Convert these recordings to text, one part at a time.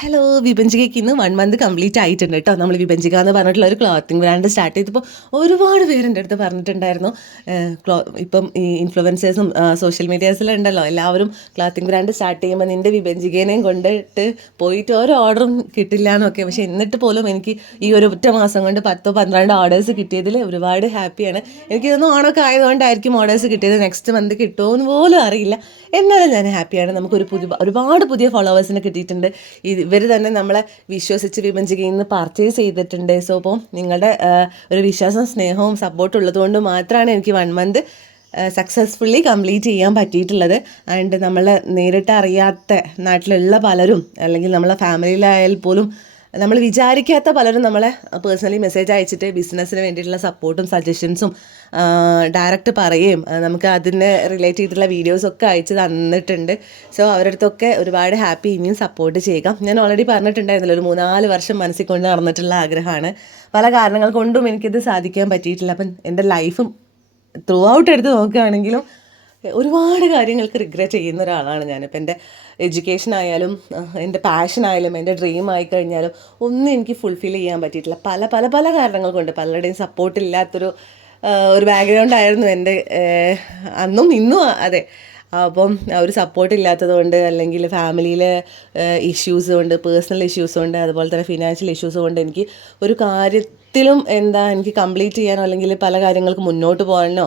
Hello വിഭജികയ്ക്ക് ഇന്ന് one month complete ആയിട്ടുണ്ട് കേട്ടോ. നമ്മൾ വിഭജിക എന്ന് പറഞ്ഞിട്ടുള്ള ഒരു ക്ലോത്തിങ് ബ്രാൻഡ് സ്റ്റാർട്ട് ചെയ്തപ്പോൾ ഒരുപാട് പേരെന്റെ അടുത്ത് പറഞ്ഞിട്ടുണ്ടായിരുന്നു. ക്ലോ ഇപ്പം ഈ ഇൻഫ്ലുവൻസേഴ്സും സോഷ്യൽ മീഡിയാസിലുണ്ടല്ലോ എല്ലാവരും ക്ലോത്തിങ് ബ്രാൻഡ് സ്റ്റാർട്ട് ചെയ്യുമ്പോൾ നിന്റെ വിഭജികേനെയും കൊണ്ടിട്ട് പോയിട്ട് ഒരു ഓർഡറും കിട്ടില്ല എന്നൊക്കെ. പക്ഷേ എന്നിട്ട് പോലും എനിക്ക് ഈ ഒരു ഒറ്റ മാസം കൊണ്ട് പത്തോ പന്ത്രണ്ട് ഓർഡേഴ്സ് കിട്ടിയതിൽ ഒരുപാട് ഹാപ്പിയാണ്. എനിക്ക് ഇതൊന്നും ഓണമൊക്കെ ആയതുകൊണ്ടായിരിക്കും ഓർഡേഴ്സ് കിട്ടിയത്. നെക്സ്റ്റ് മന്ത് കിട്ടുമോ എന്ന് പോലും അറിയില്ല. എന്നാലും ഞാൻ ഹാപ്പിയാണ്. നമുക്കൊരു പുതിയ ഒരുപാട് പുതിയ ഫോളോവേഴ്സിനെ കിട്ടിയിട്ടുണ്ട്. ഇവർ തന്നെ നമ്മളെ വിശ്വസിച്ച് വിഭജിക്കുകയിൽ നിന്ന് പർച്ചേസ് ചെയ്തിട്ടുണ്ട്. സോ അപ്പോൾ നിങ്ങളുടെ ഒരു വിശ്വാസവും സ്നേഹവും സപ്പോർട്ടും ഉള്ളതുകൊണ്ട് മാത്രമാണ് എനിക്ക് വൺ മന്ത് സക്സസ്ഫുള്ളി കംപ്ലീറ്റ് ചെയ്യാൻ പറ്റിയിട്ടുള്ളത്. ആൻഡ് നമ്മൾ നേരിട്ട് അറിയാത്ത നാട്ടിലുള്ള പലരും അല്ലെങ്കിൽ നമ്മളെ ഫാമിലിയിലായാൽ പോലും നമ്മൾ വിചാരിക്കാത്ത പലരും നമ്മളെ പേഴ്സണലി മെസ്സേജ് അയച്ചിട്ട് ബിസിനസ്സിന് വേണ്ടിയിട്ടുള്ള സപ്പോർട്ടും സജഷൻസും ഡയറക്റ്റ് പറയുകയും നമുക്ക് അതിനെ റിലേറ്റ് ചെയ്തിട്ടുള്ള വീഡിയോസൊക്കെ അയച്ച് തന്നിട്ടുണ്ട്. സോ അവരുടെ അടുത്തൊക്കെ ഒരുപാട് ഹാപ്പി ഇനിയും സപ്പോർട്ട് ചെയ്യുക. ഞാൻ ഓൾറെഡി പറഞ്ഞിട്ടുണ്ടായിരുന്നല്ലോ ഒരു മൂന്നാൽ വർഷം മനസ്സിൽ കൊണ്ട് നടന്നിട്ടുള്ള ആഗ്രഹമാണ്. പല കാരണങ്ങൾ കൊണ്ടും എനിക്കിത് സാധിക്കാൻ പറ്റിയിട്ടില്ല. അപ്പം എന്റെ ലൈഫും ത്രൂ ഔട്ട് എടുത്ത് നോക്കുകയാണെങ്കിലും ഒരുപാട് കാര്യങ്ങൾക്ക് റിഗ്രറ്റ് ചെയ്യുന്ന ഒരാളാണ് ഞാനിപ്പോൾ എന്റെ എഡ്യൂക്കേഷൻ ആയാലും എന്റെ പാഷൻ ആയാലും എന്റെ ഡ്രീം ആയി കഴിഞ്ഞാലും ഒന്നും എനിക്ക് ഫുൾഫിൽ ചെയ്യാൻ പറ്റിയിട്ടില്ല. പല പല പല കാരണങ്ങൾ കൊണ്ട് പലരുടെയും സപ്പോർട്ട് ഇല്ലാത്തൊരു ആഹ് ഒരു ബാക്ക്ഗ്രൗണ്ട് ആയിരുന്നു എന്റെ അന്നും ഇന്നും അതെ. അപ്പം ഒരു സപ്പോർട്ട് ഇല്ലാത്തത് കൊണ്ട് അല്ലെങ്കിൽ ഫാമിലിയിലെ ഇഷ്യൂസ് കൊണ്ട് പേഴ്സണൽ ഇഷ്യൂസ് കൊണ്ട് അതുപോലെ തന്നെ ഫിനാൻഷ്യൽ ഇഷ്യൂസ് കൊണ്ട് എനിക്ക് ഒരു കാര്യത്തിലും എന്താ എനിക്ക് കംപ്ലീറ്റ് ചെയ്യാനോ അല്ലെങ്കിൽ പല കാര്യങ്ങൾക്ക് മുന്നോട്ട് പോകാനോ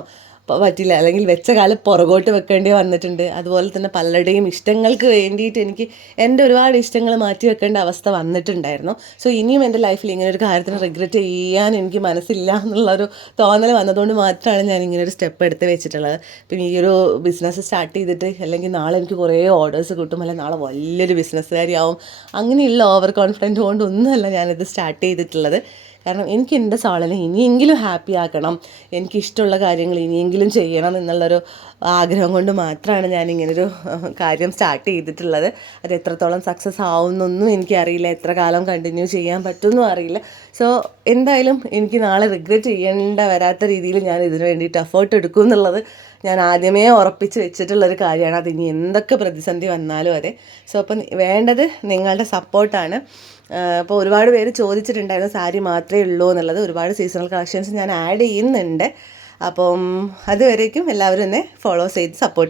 പറ്റില്ല. അല്ലെങ്കിൽ വെച്ച കാലം പുറകോട്ട് വെക്കേണ്ടി വന്നിട്ടുണ്ട്. അതുപോലെ തന്നെ പലരുടെയും ഇഷ്ടങ്ങൾക്ക് വേണ്ടിയിട്ട് എനിക്ക് എന്റെ ഒരുപാട് ഇഷ്ടങ്ങൾ മാറ്റി വെക്കേണ്ട അവസ്ഥ വന്നിട്ടുണ്ടായിരുന്നു. സോ ഇനിയും എന്റെ ലൈഫിൽ ഇങ്ങനെ ഒരു കാര്യത്തിന് റിഗ്രറ്റ് ചെയ്യാൻ എനിക്ക് മനസ്സില്ല എന്നുള്ളൊരു തോന്നൽ വന്നതുകൊണ്ട് മാത്രമാണ് ഞാൻ ഇങ്ങനെ ഒരു സ്റ്റെപ്പ് എടുത്ത് വെച്ചിട്ടുള്ളത്. പിന്നെ ഈ ഒരു ബിസിനസ് സ്റ്റാർട്ട് ചെയ്തിട്ട് അല്ലെങ്കിൽ നാളെ എനിക്ക് കുറേ ഓർഡേഴ്സ് കിട്ടും. അല്ലെങ്കിൽ നാളെ വലിയൊരു ബിസിനസ്സുകാരിയാവും അങ്ങനെയുള്ള ഓവർ കോൺഫിഡന്റ് കൊണ്ടൊന്നുമല്ല ഞാനിത് സ്റ്റാർട്ട് ചെയ്തിട്ടുള്ളത്. കാരണം എനിക്ക് എന്റെ സാളിനെ ഇനിയെങ്കിലും ഹാപ്പി ആക്കണം എനിക്കിഷ്ടമുള്ള കാര്യങ്ങൾ ഇനിയെങ്കിലും ചെയ്യണം എന്നുള്ളൊരു ആഗ്രഹം കൊണ്ട് മാത്രമാണ് ഞാൻ ഇങ്ങനൊരു കാര്യം സ്റ്റാർട്ട് ചെയ്തിട്ടുള്ളത്. അത് എത്രത്തോളം സക്സസ് ആവുമെന്നൊന്നും എനിക്കറിയില്ല എത്ര കാലം കണ്ടിന്യൂ ചെയ്യാൻ പറ്റുമെന്നും അറിയില്ല. സോ എന്തായാലും എനിക്ക് നാളെ റിഗ്രറ്റ് ചെയ്യേണ്ട വരാത്ത രീതിയിൽ ഞാൻ ഇതിനു വേണ്ടിയിട്ട് എഫേർട്ട് എടുക്കും എന്നുള്ളത് ഞാൻ ആദ്യമേ ഉറപ്പിച്ച് വെച്ചിട്ടുള്ളൊരു കാര്യമാണ്. അത് ഇനി എന്തൊക്കെ പ്രതിസന്ധി വന്നാലും അതെ. സോ അപ്പം വേണ്ടത് നിങ്ങളുടെ സപ്പോർട്ടാണ്. അപ്പോൾ ഒരുപാട് പേര് ചോദിച്ചിട്ടുണ്ടായിരുന്നു സാരി മാത്രമേ ഉള്ളൂ എന്നുള്ളത്. ഒരുപാട് സീസണൽ കളക്ഷൻസ് ഞാൻ ആഡ് ചെയ്യുന്നുണ്ട്. അപ്പം അതുവരേക്കും എല്ലാവരും എന്നെ ഫോളോ ചെയ്ത് സപ്പോർട്ട്